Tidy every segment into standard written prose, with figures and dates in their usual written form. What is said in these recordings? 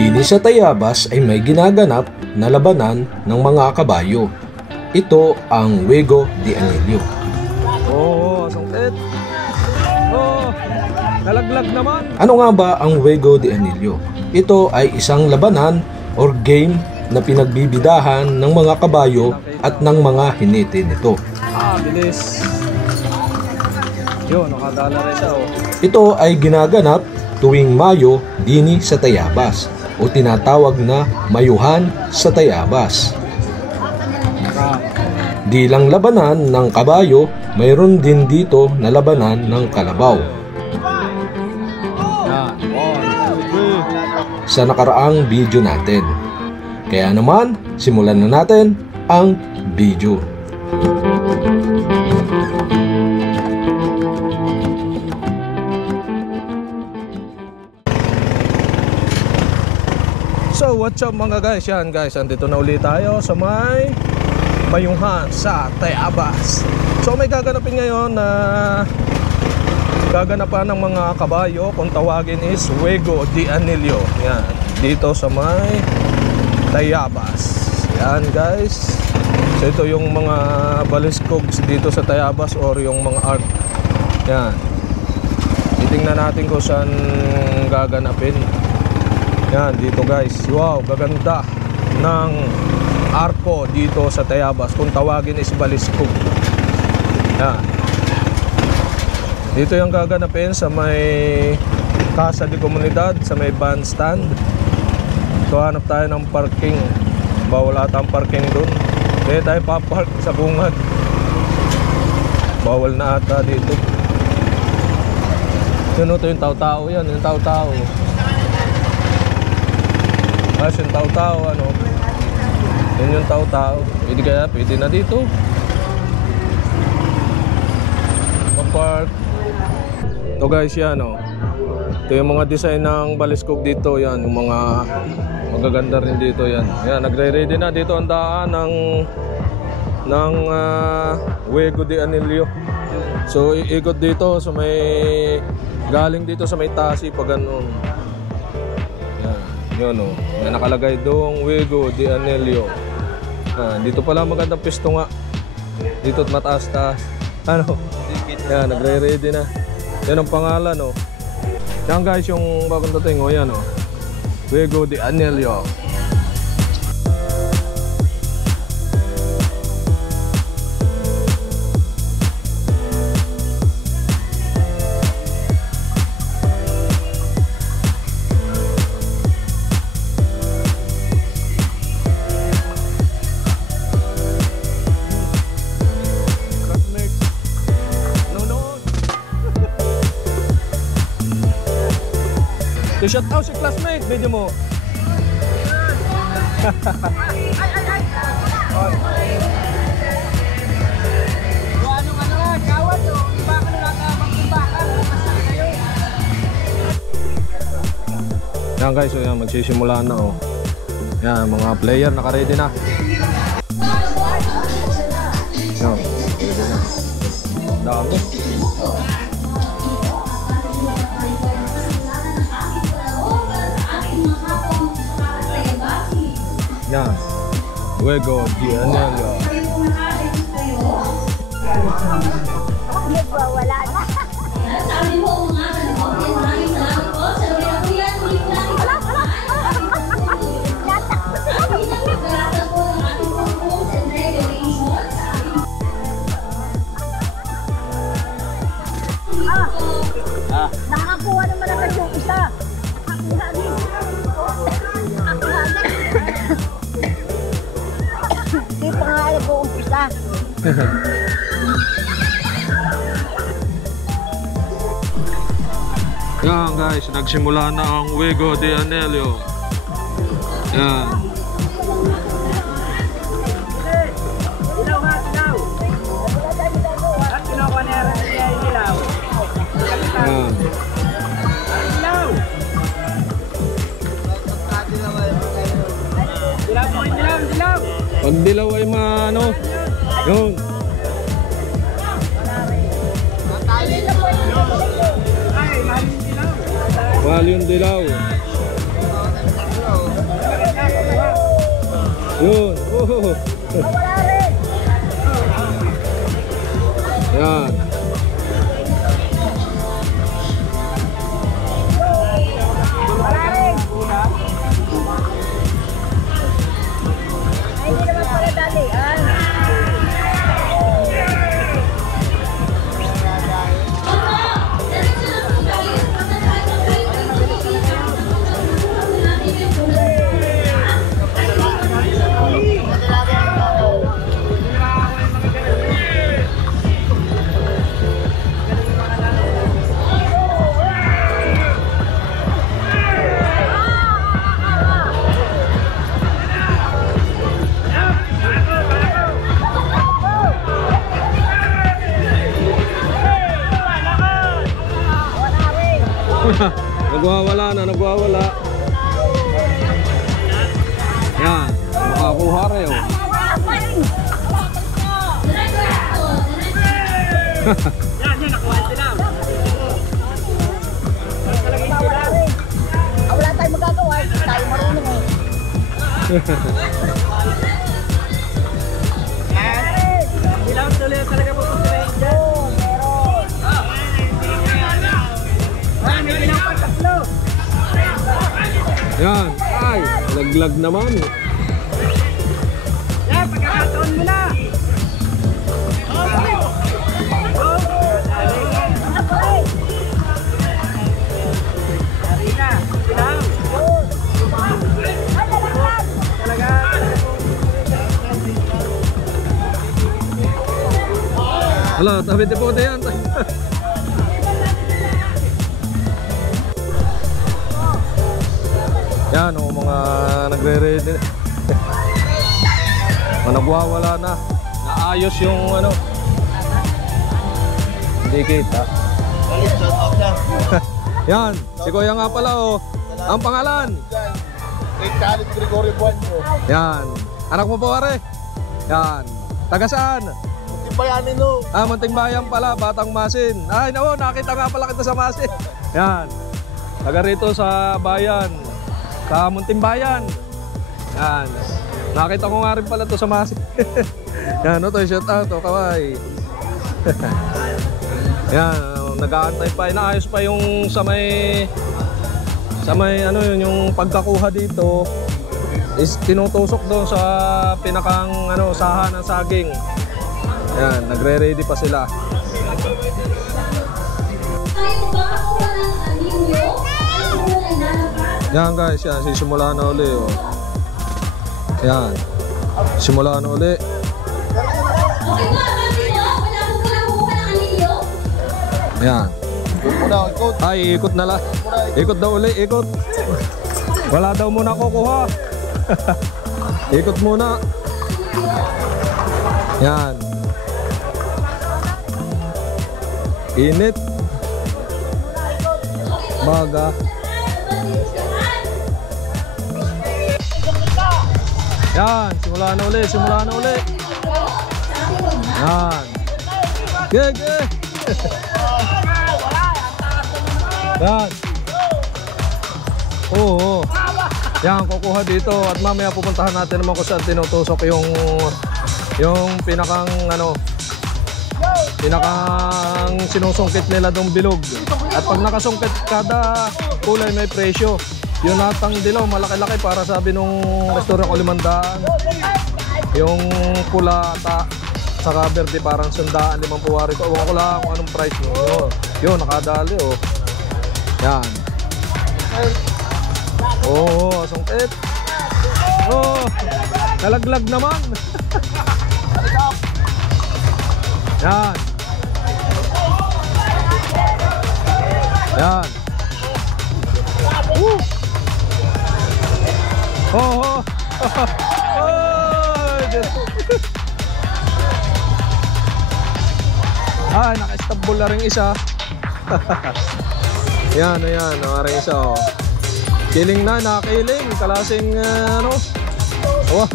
Dini sa Tayabas ay may ginaganap na labanan ng mga kabayo. Ito ang Juego de Anillo. Sungkit. Nalaglag naman. Ano nga ba ang Juego de Anillo? Ito ay isang labanan or game na pinagbibidahan ng mga kabayo at ng mga hinete nito. Bilis. Yun, nakadala rin siya. Ito ay ginaganap tuwing Mayo dini sa Tayabas o tinatawag na Mayuhan sa Tayabas. Di lang labanan ng kabayo, mayroon din dito na labanan ng kalabaw. Sa nakaraang video natin. Kaya naman, simulan na natin ang video. So what's up mga guys, yan guys, andito na ulit tayo sa may Mayuhan sa Tayabas. So may gaganapin ngayon na gaganapan ng mga kabayo, kung tawagin is Juego de Anillo. Yan, dito sa may Tayabas. Yan guys. So ito yung mga baliskogs dito sa Tayabas or yung mga art. Yan. Titingnan natin kung saan gaganapin. Yan, dito guys. Wow, gaganda ng arko dito sa Tayabas. Kung tawagin is baliskog. Yan. Dito yung gaganapin sa may Casa de Comunidad, sa may bandstand. So hanap tayo ng parking. Bawal ata ang parking dun. Kaya tayo papark sa bungad. Bawal na ata dito. Yun ito yung tao-tao yan. Yung tao-tao. Yung tao-tao ano. Yun yung tao-tao. Pwede kaya, pwede na dito. Papark. Ito guys yan oh. Ito yung mga design ng baliskog dito. Yan yung mga magaganda rin dito yan. Yan, nagre-ready na dito ang daan ng Juego de Anillo. So iikot dito sa may galing dito sa may Tasi pag ganun. Yun o, may nakalagay doong Juego de Anillo. Dito pala magandang pisto nga. Dito at mataas-taas. Ano? Yan, nagre-ready na. Yan ang pangalan o. Yan guys, yung bagong dating o. Yan o, Juego de Anillo. Shout out si classmate, video mo. Yan guys, so yan, magsisimula na oh. Yan, mga player naka-ready na. Yan, ready na. Dami. Yan, Juego de Anillo. Wala na. Sabi mo nga, maraming salamat po. Sabi ako yan, nakakuha naman agad yung isa. Hindi pa nga alam ko umpisa. Yan guys, nagsimula na ang Juego de Anillo. Yan. Pag dilaw ay maano. Yun. Mahal yung dilaw. Yun. Oh. Yan. Nagwawala. Yan, makakuha rin oh. Yan, nakuha sila. Wala tayong magagawa, tayo marunong eh. Ilang tuloy talaga po sa ranger. Meron. May ilang pagkaslo. Yan, ay, laglag naman. Yan, pagkakataon mo na. Hala, tabi po yan. Yan o, mga nagre-ready. Nagwawala na. Naayos yung ano. Hindi kita. Yan, si Kuya nga pala o. Ang pangalan? Kalit Gregorio Buanyo. Yan. Anak mo po pare? Yan. Taga saan? Bayanin no. Ah, Munting Bayan pala, Batang Masin. Ay, no, nakita nga pala kita sa Masin. Yan. Taga rito sa bayan. Sa Munting Bayan. Yan. Nakita ko nga rin pala to sa Masin. Yan, no, to shout out, to kaway. Yan, nag-aantay pa, inaayos pa yung sa may ano yun, yung pagkakuha dito is tinutusok doon sa pinakang ano, saha ng saging. Yan, nagre-ready pa sila. Yan guys, yan, sisimula na uli oh. Yan, simula na uli. Yan. Ay, ikot na lang. Ikot daw uli, ikot. Wala daw muna kukuha. Ikot muna. Yan. Init. Baga. Yan, simula na uli, simula na uli. Yan. Gege. Yan. Oo. Yan, kukuha dito at mamaya pupuntahan natin naman kung saan tinutusok yung pinakang ano, pinakang sinusungkit nila dong bilog. At pag nakasungkit, kada kulay may presyo. Yung natang dilaw malaki-laki para sabi nung restaurant ko 500. Yung pula saka verde parang 100, 5 puwari ko. Ewan ko lang kung anong price nyo. Yun, nakadali oh. Yan. Oo, sungkit. Oh, nalaglag naman. Yan. Yan. Oh. Ay, naka-stable na rin isa. Yan, ayan, naka-rin isa oh. Kiling na, nakakiling. Kalasing ano. Oh.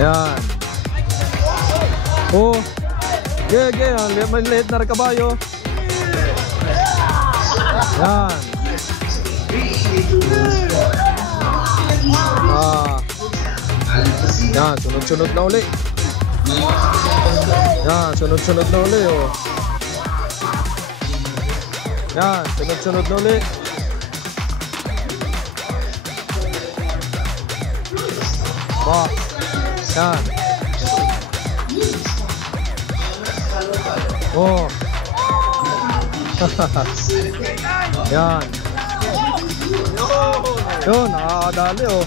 Ayan. Oh. Gege, maliit na rin kabayo. Yan. Yan, sunod-sunod na uli. Yan, sunod-sunod na uli, oh. Yan, sunod-sunod na uli. Oh. Yan. Oh. Yan. Yun, nakakadali, oh.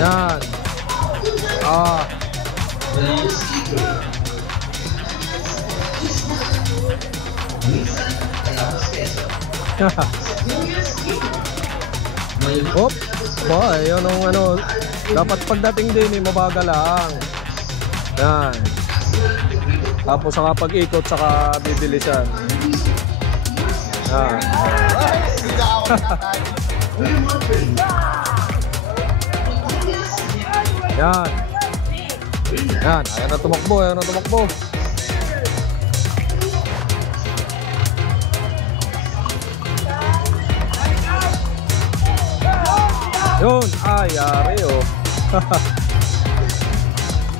Yan. Ah. Hop. Ba, yun ang ano, dapat pagdating din mabagal lang. Yan. Tapos saka pag-ikot saka bibilisan. Yan. Yan. Yan, ayan na tumakbo, ayan na tumakbo. Yun, ay, yari, oh.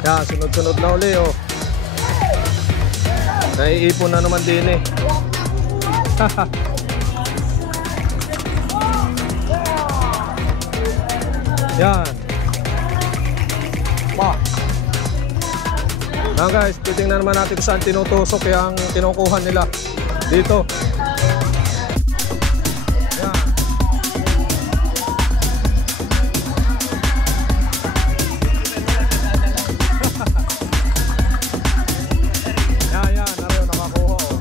Yan, sunod-sunod na uli, oh. Naiipon na naman din, eh. Yan. Pa. Yan guys, titingnan naman natin kung saan tinutusok yung kinukuha nila. Dito. Yan. Yan, naroon, nakakuha, oh.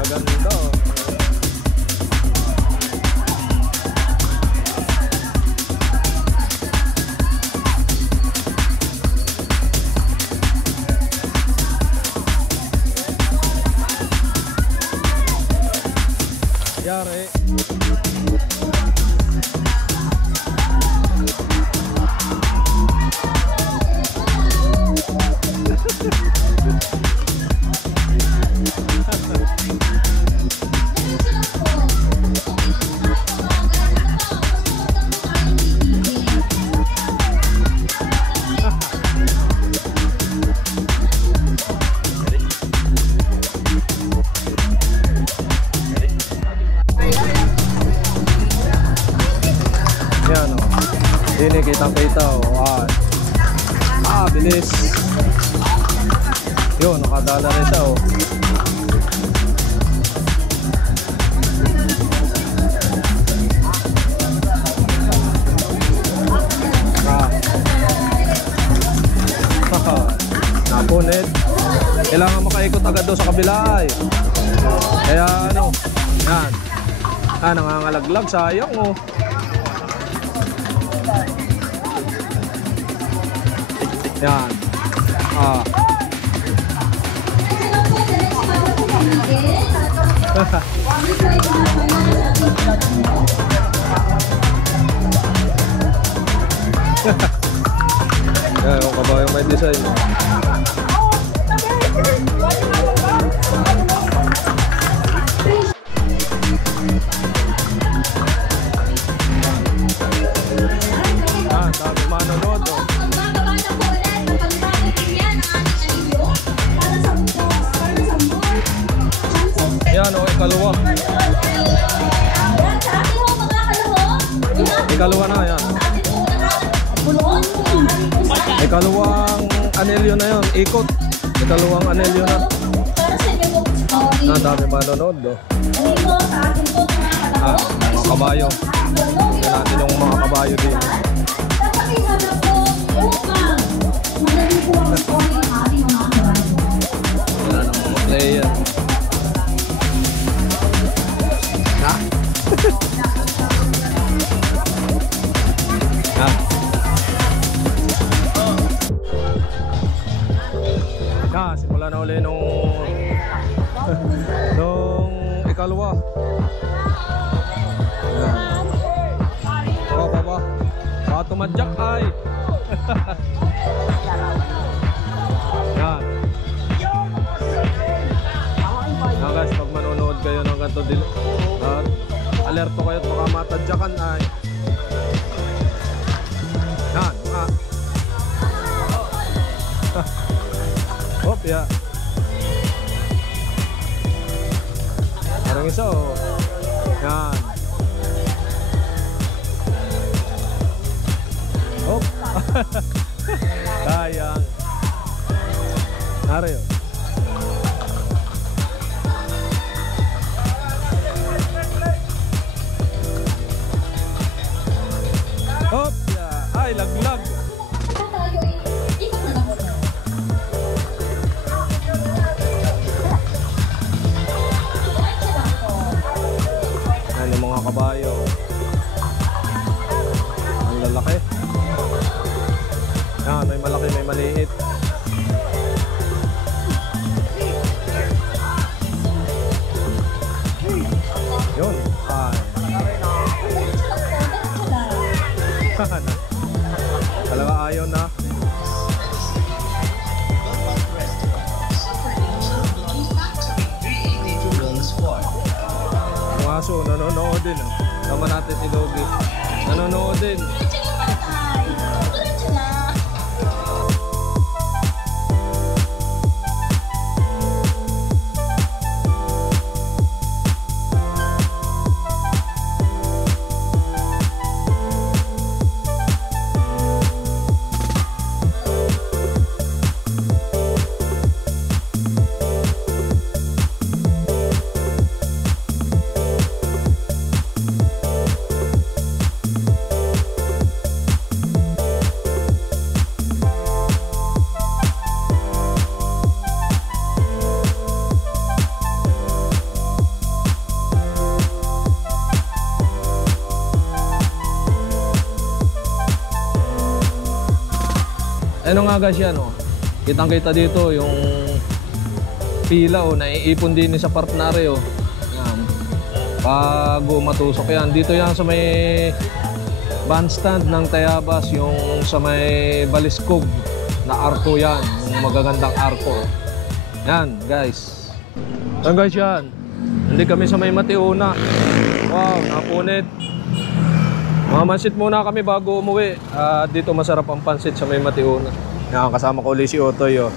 Gaganda, oh. Yari. Yan, oh. Dini, kitang-kita, oh. Bilis. Yun, nakadala rin siya, oh. Napunit. Kailangan makaikot agad doon sa kabila, ay. Kaya, ano, yan. Nangangalaglag, sayang, oh. Yan. Yan, yung kabayong may design. Yan, sabi manonood, oh. Yan, oh, ikalawa. Ikalawa na, yan. Ikalawang anelyo na yun, ikot. Ikalawang anelyo na. Dami manonood, oh. Mga kabayo. Tignan natin yung mga kabayo din. Wala nang mga player. Simula na uli nung kalwa. Yan. Baba. Baka tumadyak ay. Yan. Yan guys, pag manonood kayo ng ganito din, alerto kayo at baka matadyakan ay. Yan, mga. Hop, ya. Parang isa oh. Yan. Hop. Sayang. Nari oh. Hop, ya. Ay, laglag. Tayo ikot na lang po. Diretso lang po. Yan yung mga kabayo. Ang lalaki. Yan, may malaki, may maliit. Yun. Ay. Diretso lang po. Diretso lang. Talaga ayaw na. Ang aso, nanonood din. Tama natin si Logi. Nanonood din. Diretso lang po tayo. Diretso lang. Ano nga guys yan oh. Kitang kita dito yung pila oh, naiipon din sa partnare oh. Yan. Bago matusok yan. Dito yan sa may bandstand ng Tayabas, yung sa may Baliskog na arko yan, yung magagandang arko. Yan guys. Yan guys yan. Hindi kami sa may Matiuna. Wow, napunit. Mamansit muna kami bago umuwi. Dito masarap ang pansit sa may Matiuna. Yan, kasama ko ulit si Otoy oh.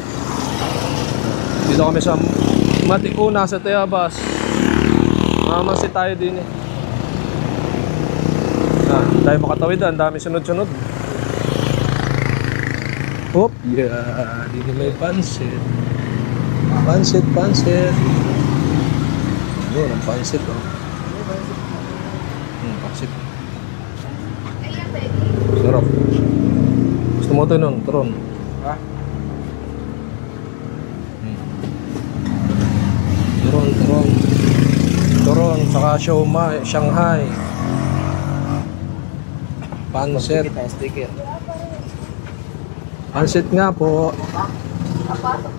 Dito kami sa Matiuna sa Tayabas. Mamansit tayo din eh. Tayo makatawid, ang dami sunod-sunod. Hop, yeah. Dito may pansit. Pansit. Ayun, ang pansit oh. Pansit. Sarap. Gusto mo ito nun, turon. Ha? Turon, saka siomai, Shanghai. Pansit. Pansit nga po.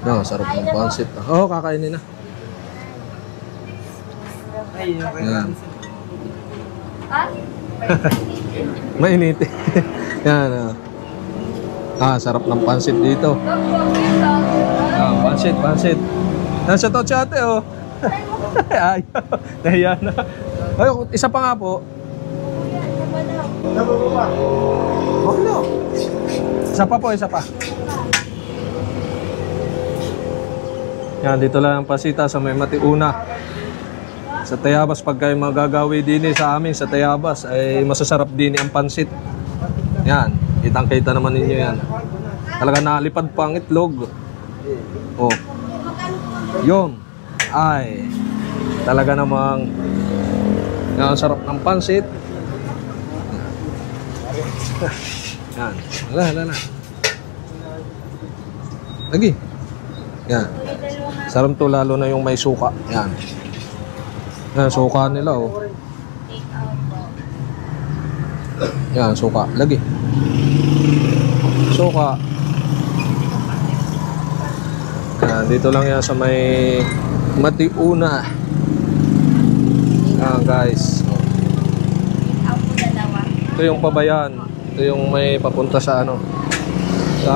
No, sarap ng pansit. Oh, kakainin na. Yan. Mainit. Yan. Sarap ng pansit dito. Pansit. Nasa to si ate oh. Ayaw. Nahiya na. Ay, isa pa nga po. Wala. Isa pa po, isa pa. Yan, dito lang ang pasita sa may Matiuna. Sa Tayabas, pag kayo magagawi din sa amin sa Tayabas, ay masasarap din ang pansit. Yan, kitang-kita naman ninyo yan. Talaga nalipad pa ang itlog. Oh. Yun. Ay, talaga namang yan, sarap ng pansit. Yan. Hala. Lagi. Yan. Sarap to lalo na yung may suka. Yan. Yan, suka nila oh. Yan, suka. Lagi. Suka. Yan, dito lang yan sa may Matiuna. Yan guys. Ako dalawa. Ito yung pabayan. Ito yung may papunta sa ano, sa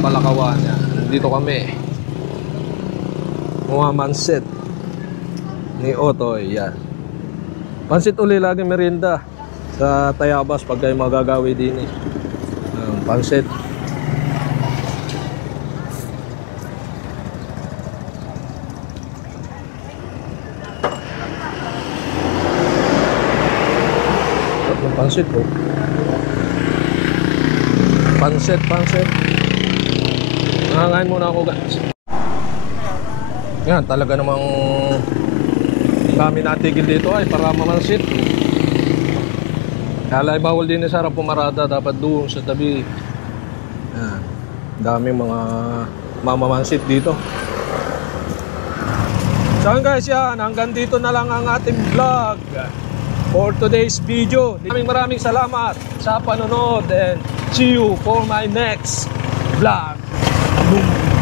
Palakawan. Yan. Dito kami. Mga mansit ni Otoy. Yan. Pansit uli lagi merienda sa Tayabas pag kayo magagawi din eh. Pansit. Pansit po. Pansit. Nangangain muna ako guys. Yan, talaga namang kami natigil dito ay para mamansit. Kala ay bawal din sa harap pumarada, dapat doon sa tabi. Yan. Dami mga mamamansit dito. So guys, yan, hanggang dito na lang ang ating vlog for today's video. Maraming salamat sa panonood and see you for my next vlog. Boom.